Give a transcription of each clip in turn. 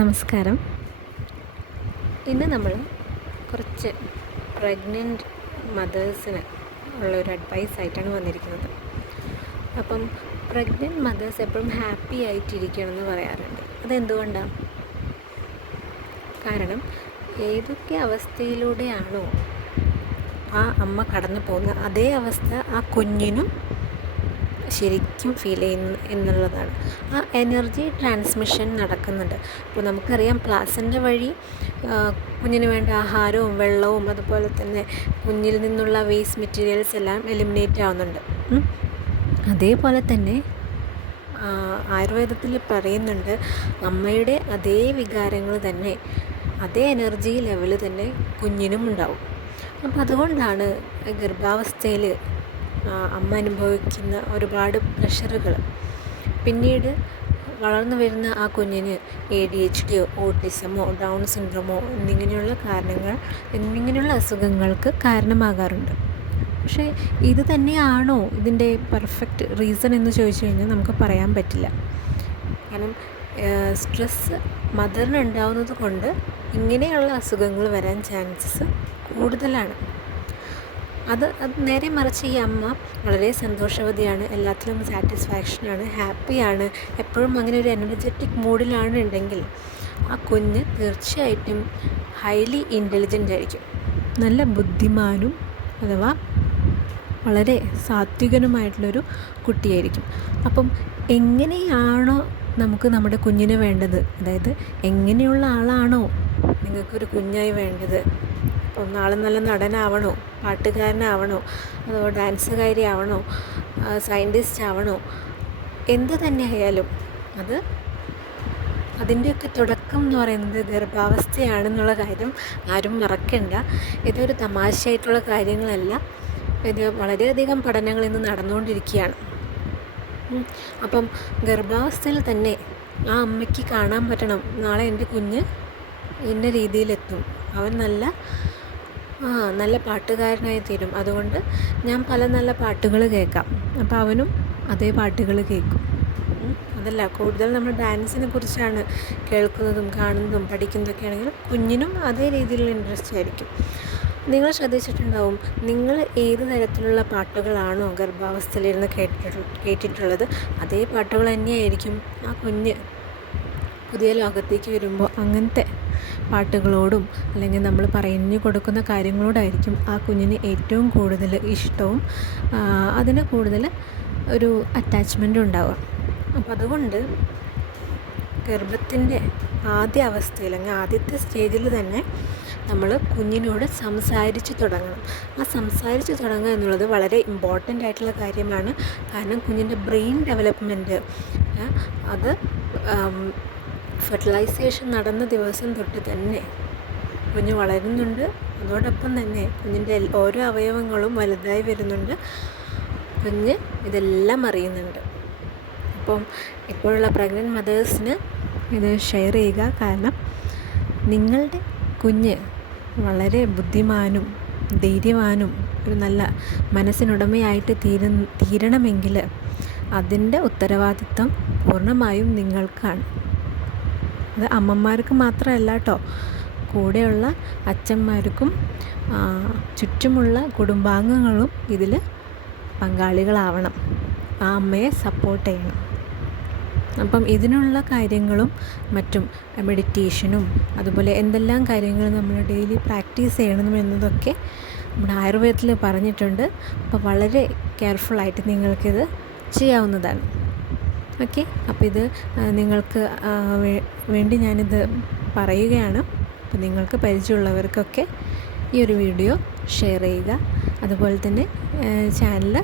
നമസ്കാരം. ഇന്ന് നമ്മൾ കുറച്ച് പ്രഗ്നന്റ് മദേഴ്സിന് ഉള്ളൊരു അഡ്വൈസ് ആയിട്ടാണ് വന്നിരിക്കുന്നത്. അപ്പം പ്രഗ്നന്റ് മദേഴ്സ് എപ്പോഴും ഹാപ്പി ആയിട്ടിരിക്കണം എന്ന് പറയാറുണ്ട്. അതെന്തുകൊണ്ടാണ് കാരണം ഏതൊക്കെ അവസ്ഥയിലൂടെയാണോ ആ അമ്മ കടന്നു പോകുന്നത് അതേ അവസ്ഥ ആ കുഞ്ഞിനും ശരിക്കും ഫീൽ ചെയ്യുന്നു എന്നുള്ളതാണ്. ആ എനർജി ട്രാൻസ്മിഷൻ നടക്കുന്നുണ്ട്. അപ്പോൾ നമുക്കറിയാം പ്ലാസന്റെ വഴി കുഞ്ഞിന് വേണ്ട ആഹാരവും വെള്ളവും അതുപോലെ തന്നെ കുഞ്ഞിൽ നിന്നുള്ള വേസ്റ്റ് മെറ്റീരിയൽസ് എല്ലാം എലിമിനേറ്റ് ആവുന്നുണ്ട്. അതേപോലെ തന്നെ ആയുർവേദത്തിൽ പറയുന്നുണ്ട് അമ്മയുടെ അതേ വികാരങ്ങൾ തന്നെ അതേ എനർജി ലെവൽ തന്നെ കുഞ്ഞിനും ഉണ്ടാവും. അപ്പം അതുകൊണ്ടാണ് ഗർഭാവസ്ഥയിൽ അമ്മ അനുഭവിക്കുന്ന ഒരുപാട് പ്രഷറുകൾ പിന്നീട് വളർന്നു വരുന്ന ആ കുഞ്ഞിന് എ ഡി എച്ച് ഡിയോ ഓട്ടിസമോ ഡൗൺ സിൻഡ്രോമോ എന്നിങ്ങനെയുള്ള കാരണങ്ങൾ എന്നിങ്ങനെയുള്ള അസുഖങ്ങൾക്ക് കാരണമാകാറുണ്ട്. പക്ഷേ ഇത് തന്നെയാണോ ഇതിന്റെ പെർഫെക്റ്റ് റീസൺ എന്ന് ചോദിച്ചു കഴിഞ്ഞാൽ നമുക്ക് പറയാൻ പറ്റില്ല. കാരണം സ്ട്രെസ്സ് മദറിന് ഉണ്ടാവുന്നത് കൊണ്ട് ഇങ്ങനെയുള്ള അസുഖങ്ങൾ വരാൻ ചാൻസസ് കൂടുതലാണ്. അത് അത് നേരെ മറിച്ച് ഈ അമ്മ വളരെ സന്തോഷവതിയാണ് എല്ലാത്തിലും സാറ്റിസ്ഫാക്ഷനാണ് ഹാപ്പിയാണ് എപ്പോഴും അങ്ങനെ ഒരു എനർജറ്റിക് മൂഡിലാണ് ഉണ്ടെങ്കിൽ ആ കുഞ്ഞ് തീർച്ചയായിട്ടും ഹൈലി ഇന്റലിജന്റ് ആയിരിക്കും. നല്ല ബുദ്ധിമാനും അഥവാ വളരെ സാത്വികനുമായിട്ടുള്ളൊരു കുട്ടിയായിരിക്കും. അപ്പം എങ്ങനെയാണോ നമുക്ക് നമ്മുടെ കുഞ്ഞിന് വേണ്ടത്? അതായത് എങ്ങനെയുള്ള ആളാണോ നിങ്ങൾക്കൊരു കുഞ്ഞായി വേണ്ടത്? ഇപ്പോൾ നാളെ നല്ല നടനാവണോ? പാട്ടുകാരനാവണോ? അതോ ഡാൻസുകാരി ആവണോ സയന്റിസ്റ്റ് ആവണോ എന്ത് തന്നെ ആയാലും അത് അതിന്റെയൊക്കെ തുടക്കം എന്ന് പറയുന്നത് ഗർഭാവസ്ഥയാണെന്നുള്ള കാര്യം ആരും മറക്കണ്ട. ഇതൊരു തമാശയായിട്ടുള്ള കാര്യങ്ങളല്ല. ഇത് വളരെയധികം പഠനങ്ങൾ ഇന്ന് നടന്നുകൊണ്ടിരിക്കുകയാണ്. അപ്പം ഗർഭാവസ്ഥയിൽ തന്നെ ആ അമ്മയ്ക്ക് കാണാൻ പറ്റണം. നാളെ എന്റെ കുഞ്ഞ് ഇന്ന രീതിയിലെത്തും. അവൻ നല്ല ആ നല്ല പാട്ടുകാരനായി തീരും. അതുകൊണ്ട് ഞാൻ പല നല്ല പാട്ടുകൾ കേൾക്കാം. അപ്പോൾ അവനും അതേ പാട്ടുകൾ കേൾക്കും. അതല്ല കൂടുതൽ നമ്മൾ ഡാൻസിനെ കുറിച്ചാണ് കേൾക്കുന്നതും കാണുന്നതും പഠിക്കുന്നതൊക്കെ ആണെങ്കിൽ കുഞ്ഞിനും അതേ രീതിയിലുള്ള ഇൻട്രസ്റ്റ് ആയിരിക്കും. നിങ്ങൾ ശ്രദ്ധിച്ചിട്ടുണ്ടാവും നിങ്ങൾ ഏത് തരത്തിലുള്ള പാട്ടുകളാണോ ഗർഭാവസ്ഥയിലിരുന്ന് കേട്ടിട്ടുള്ള കേട്ടിട്ടുള്ളത് അതേ പാട്ടുകൾ തന്നെയായിരിക്കും ആ കുഞ്ഞ് പുതിയ ലോകത്തേക്ക് വരുമ്പോൾ അങ്ങനത്തെ പാട്ടുകളോടും അല്ലെങ്കിൽ നമ്മൾ പറഞ്ഞു കൊടുക്കുന്ന കാര്യങ്ങളോടായിരിക്കും ആ കുഞ്ഞിന് ഏറ്റവും കൂടുതൽ ഇഷ്ടവും അതിന് കൂടുതൽ ഒരു അറ്റാച്ച്മെന്റും ഉണ്ടാവുക. അപ്പോൾ അതുകൊണ്ട് ഗർഭത്തിന്റെ ആദ്യ അവസ്ഥയിൽ അല്ലെങ്കിൽ ആദ്യത്തെ സ്റ്റേജിൽ തന്നെ നമ്മൾ കുഞ്ഞിനോട് സംസാരിച്ച് തുടങ്ങണം. ആ സംസാരിച്ച് തുടങ്ങുക എന്നുള്ളത് വളരെ ഇമ്പോർട്ടന്റ് ആയിട്ടുള്ള കാര്യമാണ്. കാരണം കുഞ്ഞിന്റെ ബ്രെയിൻ ഡെവലപ്മെന്റ് അത് ഫെർട്ടിലൈസേഷൻ നടന്ന ദിവസം തൊട്ട് തന്നെ കുഞ്ഞ് വളരുന്നുണ്ട്. അതോടൊപ്പം തന്നെ കുഞ്ഞിന്റെ ഓരോ അവയവങ്ങളും വലുതായി വരുന്നുണ്ട്. കുഞ്ഞ് ഇതെല്ലാം അറിയുന്നുണ്ട്. അപ്പം ഇപ്പോഴുള്ള പ്രഗ്നന്റ് മദേഴ്സിന് ഇത് ഷെയർ ചെയ്യുക. കാരണം നിങ്ങളുടെ കുഞ്ഞ് വളരെ ബുദ്ധിമാനും ധൈര്യവാനും ഒരു നല്ല മനസ്സിനുടമയായിട്ട് തീര തീരണമെങ്കിൽ അതിന്റെ ഉത്തരവാദിത്തം പൂർണമായും നിങ്ങൾക്കാണ്. അത് അമ്മമാർക്ക് മാത്രമല്ല കേട്ടോ കൂടെയുള്ള അച്ഛന്മാർക്കും ചുറ്റുമുള്ള കുടുംബാംഗങ്ങളും ഇതിൽ പങ്കാളികളാവണം. ആ അമ്മയെ സപ്പോർട്ട് ചെയ്യണം. അപ്പം ഇതിനുള്ള കാര്യങ്ങളും മറ്റും മെഡിറ്റേഷനും അതുപോലെ എന്തെല്ലാം കാര്യങ്ങൾ നമ്മൾ ഡെയിലി പ്രാക്ടീസ് ചെയ്യണം എന്നതൊക്കെ നമ്മുടെ ആയുർവേദത്തിൽ പറഞ്ഞിട്ടുണ്ട്. അപ്പോൾ വളരെ കെയർഫുള്ളായിട്ട് നിങ്ങൾക്കിത് ചെയ്യാവുന്നതാണ്. ഓക്കെ. അപ്പോൾ ഇത് നിങ്ങൾക്ക് വേണ്ടി ഞാനിത് പറയുകയാണ്. അപ്പോൾ നിങ്ങൾക്ക് പരിചയമുള്ളവർക്കൊക്കെ ഈ ഒരു വീഡിയോ ഷെയർ ചെയ്യുക. അതുപോലെ തന്നെ ചാനൽ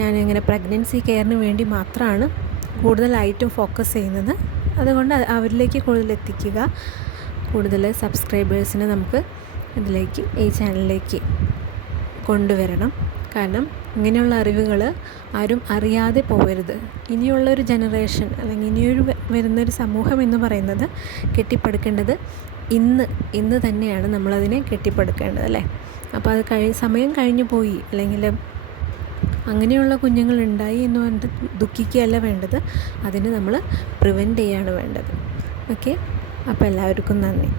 ഞാനിങ്ങനെ പ്രഗ്നൻസി കെയറിന് വേണ്ടി മാത്രമാണ് കൂടുതലായിട്ടും ഫോക്കസ് ചെയ്യുന്നത്. അതുകൊണ്ട് അവരിലേക്ക് കൂടുതൽ എത്തിക്കുക. കൂടുതൽ സബ്സ്ക്രൈബേഴ്സിനെ നമുക്ക് ഇതിലേക്ക് ഈ ചാനലിലേക്ക് കൊണ്ടുവരണം. കാരണം ഇങ്ങനെയുള്ള അറിവുകൾ ആരും അറിയാതെ പോകരുത് ഇനിയുള്ളൊരു ജനറേഷൻ അല്ലെങ്കിൽ ഇനിയൊരു വരുന്നൊരു സമൂഹം എന്ന് പറയുന്നത് കെട്ടിപ്പടുക്കേണ്ടത് ഇന്ന് ഇന്ന് തന്നെയാണ് നമ്മളതിനെ കെട്ടിപ്പടുക്കേണ്ടത് അല്ലേ? അപ്പോൾ അത് കഴി സമയം കഴിഞ്ഞു പോയി അല്ലെങ്കിൽ അങ്ങനെയുള്ള കുഞ്ഞുങ്ങളുണ്ടായി എന്ന് പറഞ്ഞിട്ട് ദുഃഖിക്കുകയല്ല വേണ്ടത്. അതിന് നമ്മൾ പ്രിവെന്റ് ചെയ്യാണ് വേണ്ടത്. ഓക്കെ അപ്പോൾ എല്ലാവർക്കും നന്ദി.